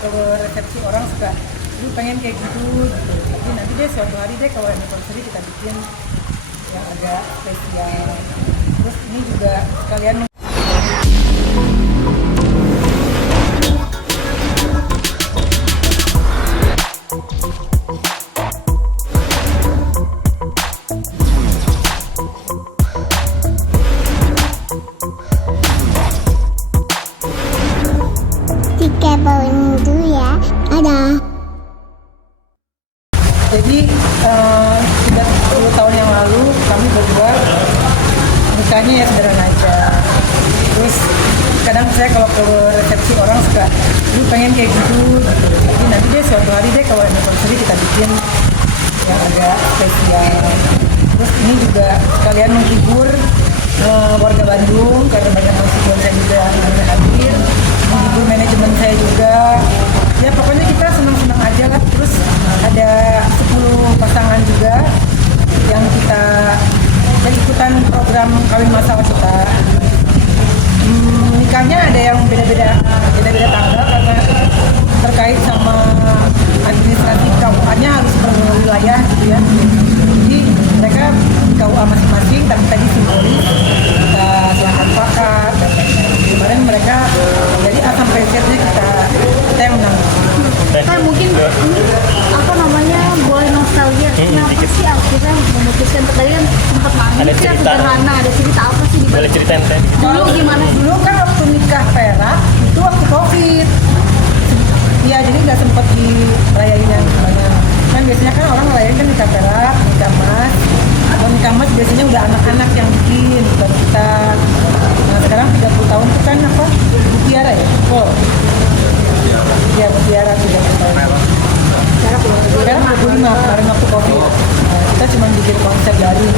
Kalau resepsi orang suka lu pengen kayak gitu. Tapi nanti deh suatu hari deh kalau anniversary kita bikin yang agak spesial. Terus ini juga sekalian Jika baunya dulu ya, ada. Jadi sudah 10 tahun yang lalu kami berdua nikahnya ya sederhana aja. Terus kadang saya kalau ke resepsi orang suka lu pengen kayak gitu. Jadi nanti deh suatu hari deh kalau anniversary kita bikin yang agak spesial. Terus ini juga sekalian menghibur warga Bandung karena banyak mahasiswa saya juga yang hadir, menghibur manajemen saya juga. Ya pokoknya kita senang-senang aja lah. Terus ada 10 pasangan juga yang kita dan ikutan program kawin masal kita. Nikahnya ada yang beda-beda tanggal karena terkait sama administrasi KUA-nya harus per wilayah gitu ya. Jadi mereka KUA masing-masing, tapi tadi simbolis kita silakan pakat dan kemarin mereka jadi A sampai Z-nya kita yang menang. Kayak mungkin ini apa namanya boleh nostalgia. Kenapa sih akhirnya memutuskan tadi kan sempat nangis ya sederhana, ada cerita apa sih di balik? Boleh ceritain teh? Dulu gimana? Dulu kan waktu nikah perak itu waktu COVID. Iya, jadi nggak sempet dirayain yang banyak. Kan biasanya kan orang ngerayain kan nikah perak, nikah emas. Kalau nikah emas biasanya udah anak-anak yang bikin, bukan kita. Nah sekarang 30 tahun itu kan apa? Mutiara ya? Oh. Ya, Mutiara 30 tahun. Sekarang 25 kemarin waktu COVID. Nah, kita cuma bikin konsep daring.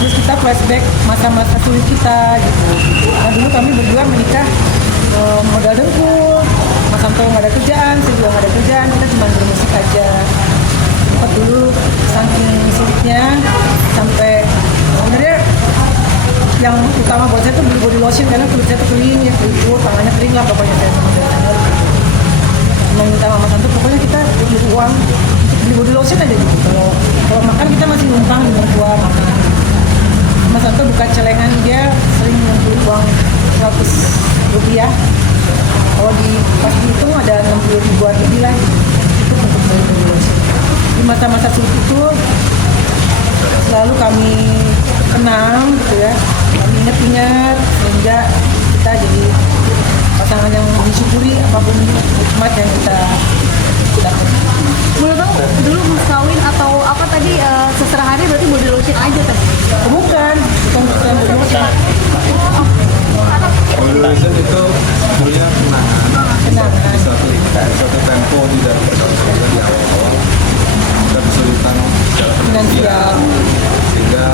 Terus kita flashback masa-masa sulit kita gitu. Nah dulu kami berdua menikah modal dengkul. Mas Anto nggak ada kerjaan, saya juga nggak ada kerjaan, kita cuma bermusik aja. Sempat dulu saking sulitnya sampai sebenarnya yang utama buat saya tuh beli body lotion karena kulit saya tuh kering ya, keriput, tangannya kering lah pokoknya saya minta sama Mas Anto pokoknya kita beli uang untuk beli body lotion aja gitu. Kalau makan kita masih numpang di mertua makan. Mas Anto buka celengan, dia sering ngumpulin uang 100 rupiah. Kalau pas dihitung ada 60 ribuan lebih lah itu untuk beli body lotion. Di masa-masa sulit itu selalu kami kenang gitu ya, kami ingat-ingat sehingga kita jadi pasangan yang disyukuri apapun nikmat yang kita dapat. Boleh tahu dulu mas kawin atau apa tadi seserahannya berarti body lotion aja tadi? Bukan body lotion. Body lotion itu sebenarnya kenangan. Di suatu tempo tidak berjalan di awal kita kesulitan dalam finansial sehingga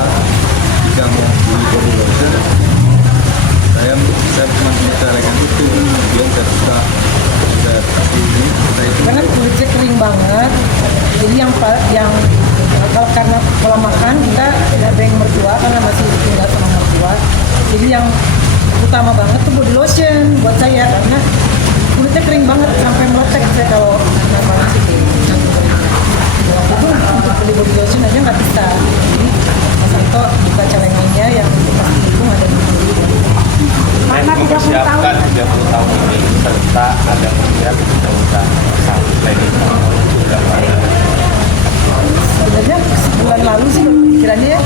jika mau beli body lotion saya cuma punya celengan itu, kemudian saya buka saya kasih ini Karena kulitnya kering banget, jadi yang kalau makan kita nebeng mertua karena masih tinggal sama mertua. Jadi yang utama banget tuh body lotion buat saya karena kulitnya kering banget sampai meletek saya kalau panas itu. Waktu itu untuk beli body lotion aja nggak bisa. Jadi Mas Anto buka celengannya yang pasti itu ada di sini. Karena 30 tahun. Mempersiapkan 30 tahun ini serta ada program mudah-mudahan sampai di tahun sudah pada. Sebenarnya bulan lalu sih pikirannya ya,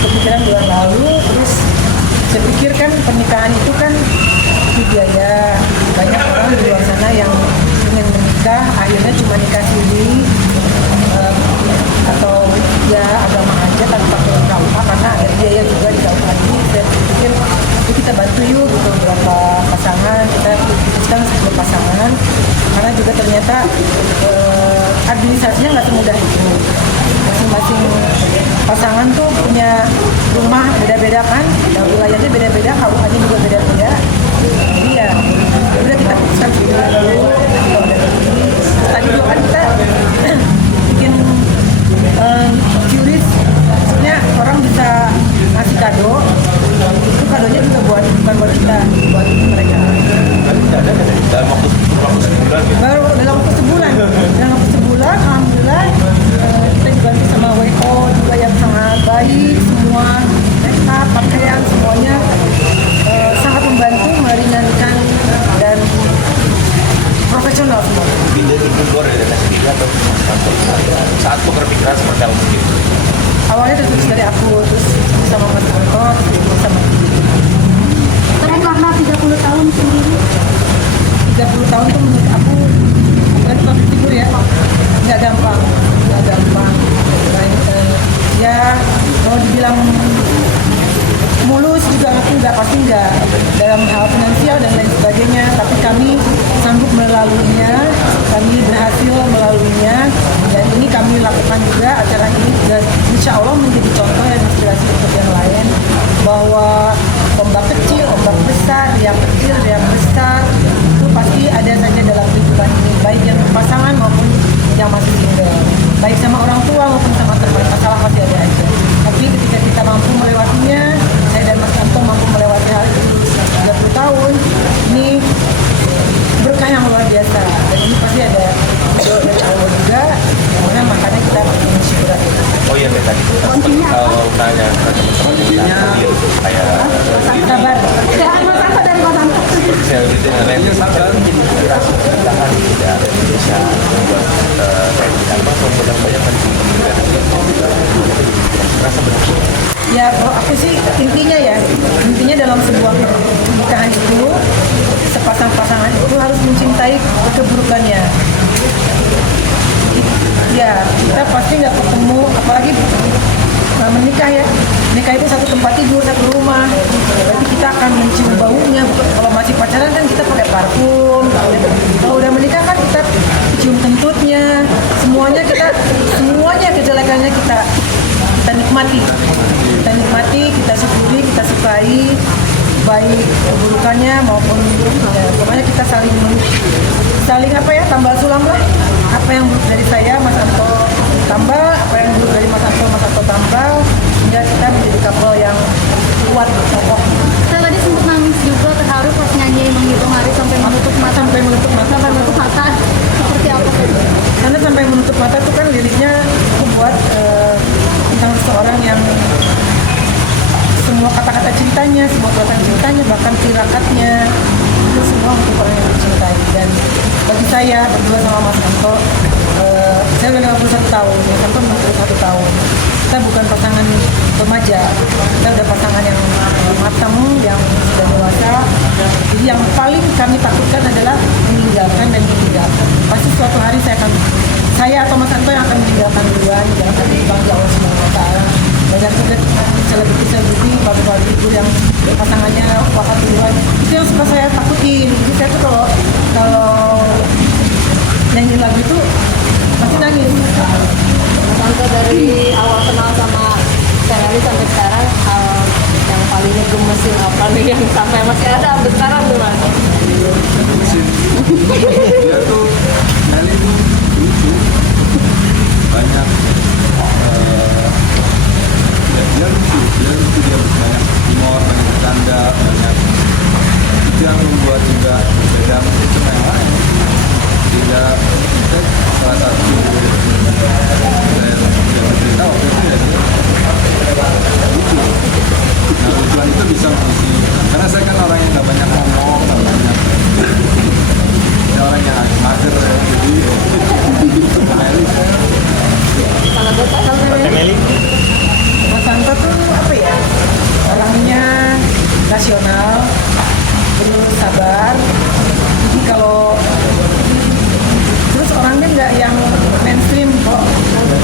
kepikiran bulan lalu. Terus saya pikir kan pernikahan itu kan biaya, banyak orang di luar sana yang ingin menikah akhirnya cuma nikah siri atau ya agama aja tanpa ke KUA karena ada biaya juga di KUA ini. Saya pikir kita bantu yuk gitu, beberapa pasangan, kita putuskan 10 pasangan karena juga ternyata administrasinya nggak semudah itu. Masing-masing pasangan tuh punya rumah beda-beda kan, wilayahnya beda-beda, KUA-nya juga beda-beda. Jadi ya udah kita putuskan dulu kalau ada ini. Tadi juga kan kita bikin curious, maksudnya orang bisa ngasih kado, itu kadonya juga bukan buat kita, buat mereka. Kan tidak ada dalam waktu sebulan gitu. profesional semua. Ide itu keluar dari dana sendiri atau saat tuh berpikiran seperti apa mungkin? Awalnya terus dari aku, terus sama Mas Anto, terus sama Tapi karena 30 tahun sendiri 30 tahun tuh menurut aku apalagi public figure ya nggak gampang. Ya kalau dibilang mulus juga aku nggak, pasti nggak dalam hal finansial dan lain sebagainya, tapi kami sanggup melaluinya, kami berhasil melaluinya, dan ini kami lakukan juga acara ini dan insya Allah menjadi contoh dan inspirasi untuk yang lain bahwa ombak kecil, ombak besar, yang kecil, yang besar itu pasti ada saja dalam kehidupan ini, baik yang pasangan maupun yang masih single, baik sama orang tua maupun sama teman, masalah masih ada aja. Tapi ketika kita mampu melewatinya, saya dan Mas Anto mampu melewati hal itu 30 tahun, ini berkah yang luar biasa. Dan ini pasti ada doa dari Allah juga, yang mana makanya kita bersyukur aja. Oh iya tadi kalau tanya ke teman-teman Intinya kayak Sabar. Jangan Mas Anto dari Mas Anto. seperti saya gitu yang lain sabar menjadi inspirasi jangan tidak ada Indonesia membuat kayak apa membayangkan rasa bersyukur. Ya kalau aku sih intinya dalam sebuah pernikahan itu sepasang pasangan itu harus mencintai keburukannya. Ya kita pasti nggak ketemu, apalagi menikah ya. Menikah itu satu tempat tidur, satu rumah. Berarti kita akan mencium baunya. Kalau masih pacaran kan kita pakai parfum. Kalau udah menikah kan kita cium kentutnya. Semuanya kejelekannya kita nikmati. Kita nikmati, kita syukuri, kita sukai, baik keburukannya maupun ya, pokoknya kita saling apa ya, tambal sulam lah. Apa yang buruk dari saya, Mas Anto tambal, apa yang buruk dari Mas Anto tambal, hingga kita menjadi couple yang kuat, kokoh. Saya tadi sempat nangis juga terharu pas nyanyi menghitung hari sampai menutup mata. Sampai menutup mata. Sampai menutup mata. Seperti apa tadi? Karena sampai menutup mata itu kan liriknya aku buat tentang seseorang yang semua kata-kata ceritanya, bahkan tirakatnya itu semua untuk orang yang dicintai. Dan bagi saya berdua sama Mas Anto, saya udah 51 tahun, Mas Anto 61 tahun. Kita bukan pasangan remaja, kita udah pasangan yang matang, yang sudah dewasa. Jadi yang paling kami takutkan adalah meninggalkan dan ditinggalkan. Pasti suatu hari saya atau Mas Anto yang akan meninggalkan duluan, jangan sampai dipanggil Allah Subhanahu wa Ta'ala. Banyak juga selebriti baru-baru itu yang pasangannya wafat duluan, itu yang suka saya takutin. Jadi saya tuh kalau nyanyi lagu itu pasti nangis. Tante dari awal kenal sama Ferrari sampai sekarang, hal yang paling ngegemesin apa nih yang sampai masih ada sampai sekarang tuh Mas? dia tuh Nelly tuh lucu, banyak dia lucu, dia banyak humor, banyak bercanda, banyak itu yang membuat juga beda mungkin sama yang lain. Tidak, kita salah satu yang bercerita waktu itu ya dia lucu. Nah lucuan itu bisa mengisi, karena saya kan orang yang nggak banyak ngomong, nggak banyak ya, orang yang mager ya, jadi Nelly Meli Mas Anto tuh apa ya, orangnya rasional, terus sabar. Jadi terus orangnya nggak yang mainstream.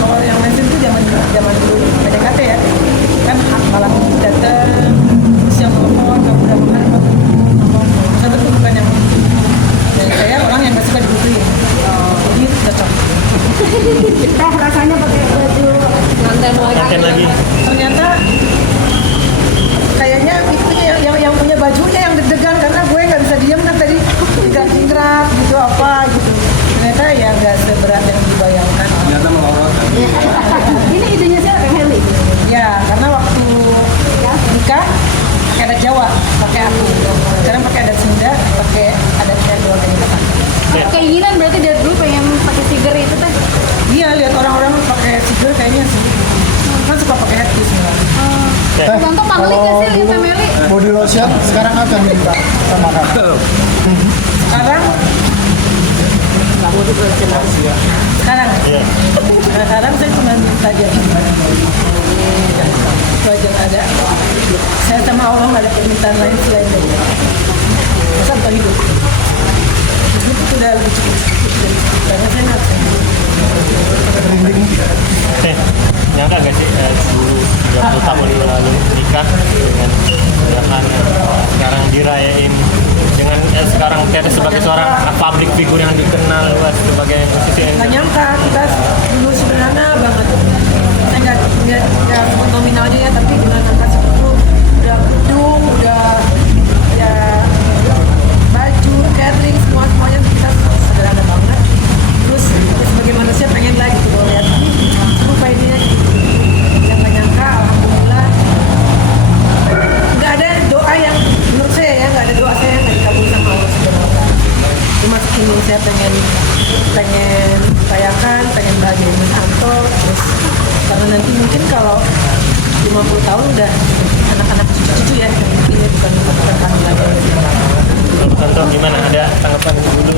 Kalau yang mainstream itu zaman dulu PDKT ya, kan malam datang, siang telepon, kamu udah makan, ngomong. Mas Anto tuh bukan yang, dan saya orang yang nggak suka digituin. Jadi cocok. Rasanya pakai baju Nganten lagi. Ternyata kayaknya itu yang punya bajunya yang deg-degan, karena gue nggak bisa diem kan tadi tingkat gitu apa gitu. Ternyata ya nggak seberat yang dibayangkan. ternyata melorot kan. Ini idenya siapa? Heli. Ya karena waktu nikah pakai adat Jawa, pakai aku. Sekarang pakai adat Sunda, pakai adatnya keluarga kita. Keinginan berarti dari dulu pengen pakai figure itu teh. Iya, lihat orang-orang pakai figure kayaknya sih. Kan suka pakai headpiece malah. Contoh family nggak sih lihat family? Body lotion sekarang apa yang minta sama kamu? Sekarang Sekarang, Iya. sekarang saya cuma minta dia itu aja nggak ada. Saya sama Allah nggak ada permintaan lain selain dari itu. Masa untuk hidup. Hidup itu udah lebih cukup. Karena saya nggak Nyangka gak sih dulu 30 tahun lalu nikah dengan dengan sekarang dirayain dengan sekarang Tete sebagai seorang public figure yang dikenal luas sebagai musisi nggak nyangka kita dulu sederhana banget. Saya nggak nominal aja ya, tapi dengan angka segitu udah gedung, udah ya baju, catering, semuanya kita sederhana banget. Terus kita sebagai manusia pengen lagi gitu loh lihat rupa ini yang nggak nyangka, alhamdulillah. Nggak ada doa yang menurut saya ya, nggak ada doa saya yang nggak dikabul sama Allah sebenarnya. Cuma ini saya pengen rayakan, pengen bahagiain Mas Anto, terus karena nanti mungkin kalau 50 tahun udah anak-anak cucu-cucu ya, mungkin ya bukan kami lagi. Contoh gimana, ada tanggapan dulu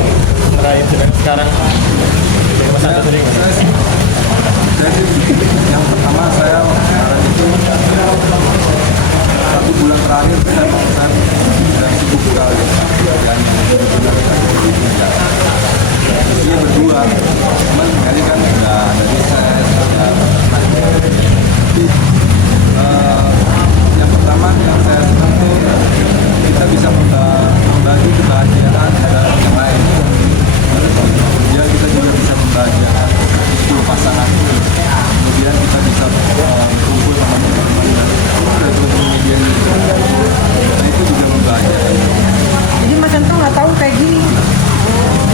merayain dengan sekarang dari Mas Anto sendiri nggak? Jadi yang pertama saya kemarin itu 1 bulan terakhir saya melakukan dan sibuk sekali dan dia berdua, cuman kali kan udah ada bisnis, ada tapi yang pertama yang saya senang tuh kita bisa membagi kebahagiaan dari yang lain. Kemudian kita juga bisa membahagiakan itu pasangan. Kemudian kita bisa berkumpul sama teman-teman dan kemudian nah itu juga membahagiakan. Jadi Mas Anto nggak tahu kayak gini,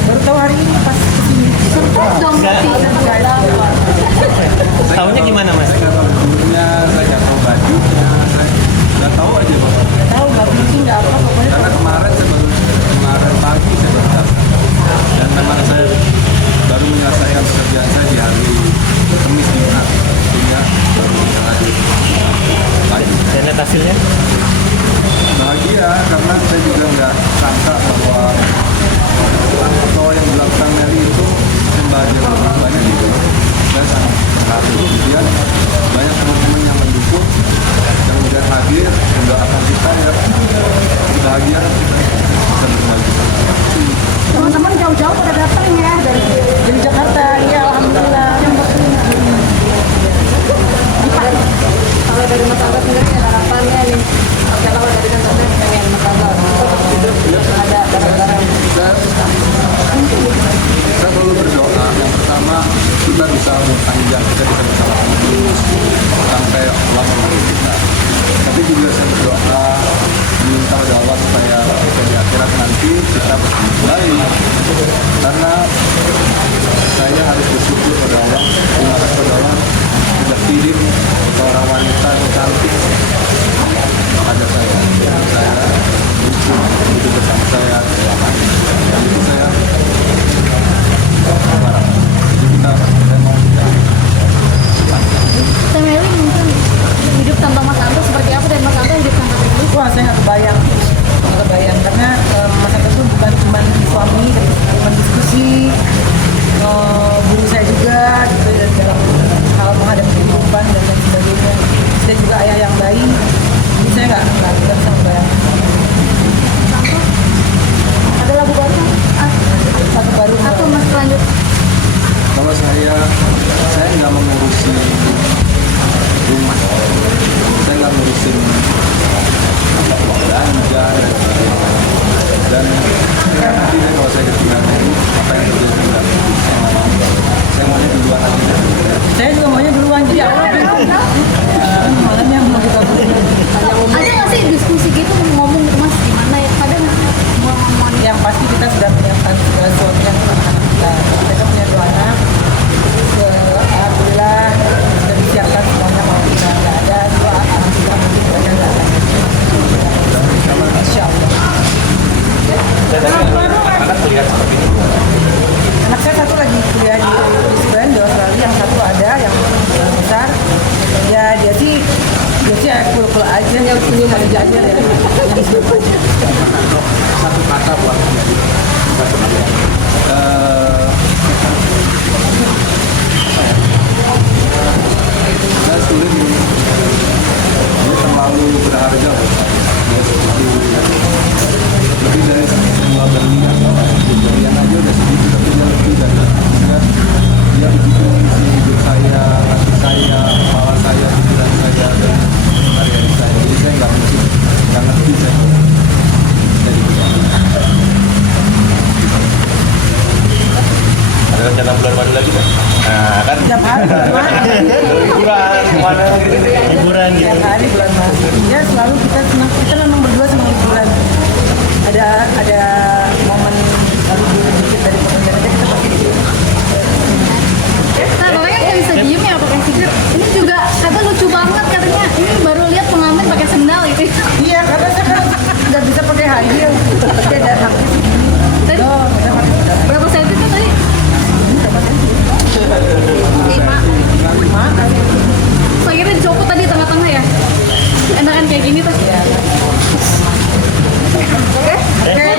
baru tahu hari ini pas kesini. Surprise dong berarti. Tahunya gimana Mas? Saya nggak tahu dulunya, saya nggak tahu baju, saya nggak tahu aja Pak. Tahu nggak penting nggak apa, pokoknya Karena kemarin pagi saya baru datang. Dan memang saya baru menyelesaikan pekerjaan saya di hari Kamis Jumat, sehingga baru bisa lanjut. Dan lihat hasilnya? Bahagia karena saya juga nggak sangka bahwa atau yang dilakukan Meli itu membahagiakan orang banyak gitu. Saya sangat terharu. Kemudian banyak teman-teman yang mendukung, yang juga hadir, mendoakan kita ya bahagia bisa berbagi. Teman-teman jauh-jauh pada datang ya dari Jakarta, ya alhamdulillah. Kalau dari Mas Anto sendiri ada harapannya nih, kalau dari kantornya pengen Mas Anto ada barang-barang Saya selalu berdoa yang pertama kita bisa panjang, kita bisa bersama terus sampai Allah memanggil kita. Tapi juga saya berdoa minta pada Allah supaya kita di akhirat nanti kita kembali karena saya harus bersyukur pada Allah, terima kasih pada Allah sudah kirim seorang wanita yang cantik pada saya. Saya hidup bersama saya dan itu saya harap saya mau kita Teh Meli mungkin hidup tanpa Mas Anto seperti apa dan Mas Anto hidup tanpa Teh Meli? Wah, saya nggak kebayang karena Mas Anto itu bukan cuma suami, tapi cuma diskusi, rencana bulan madu lagi kan? Nah kan Tiap hari bulan madu. liburan kemana gitu. Liburan gitu. Tiap hari bulan madu. Ya selalu kita senang, kita memang berdua senang liburan. Ada momen libur dikit dari pekerjaan aja kita pasti di Nah, makanya nggak bisa diem ya pakai sendal. Ini juga kata lucu banget katanya. Ini baru lihat pengantin pakai sendal gitu. Iya, karena saya kan nggak bisa pakai high heel. Jadi ada haknya segini. Tadi Oh, kita pakai sendal. berapa senti tuh tadi? Lima kali. So, akhirnya dicopot tadi tengah-tengah ya. Enakan kayak gini tuh. Iya. Oke. Oke.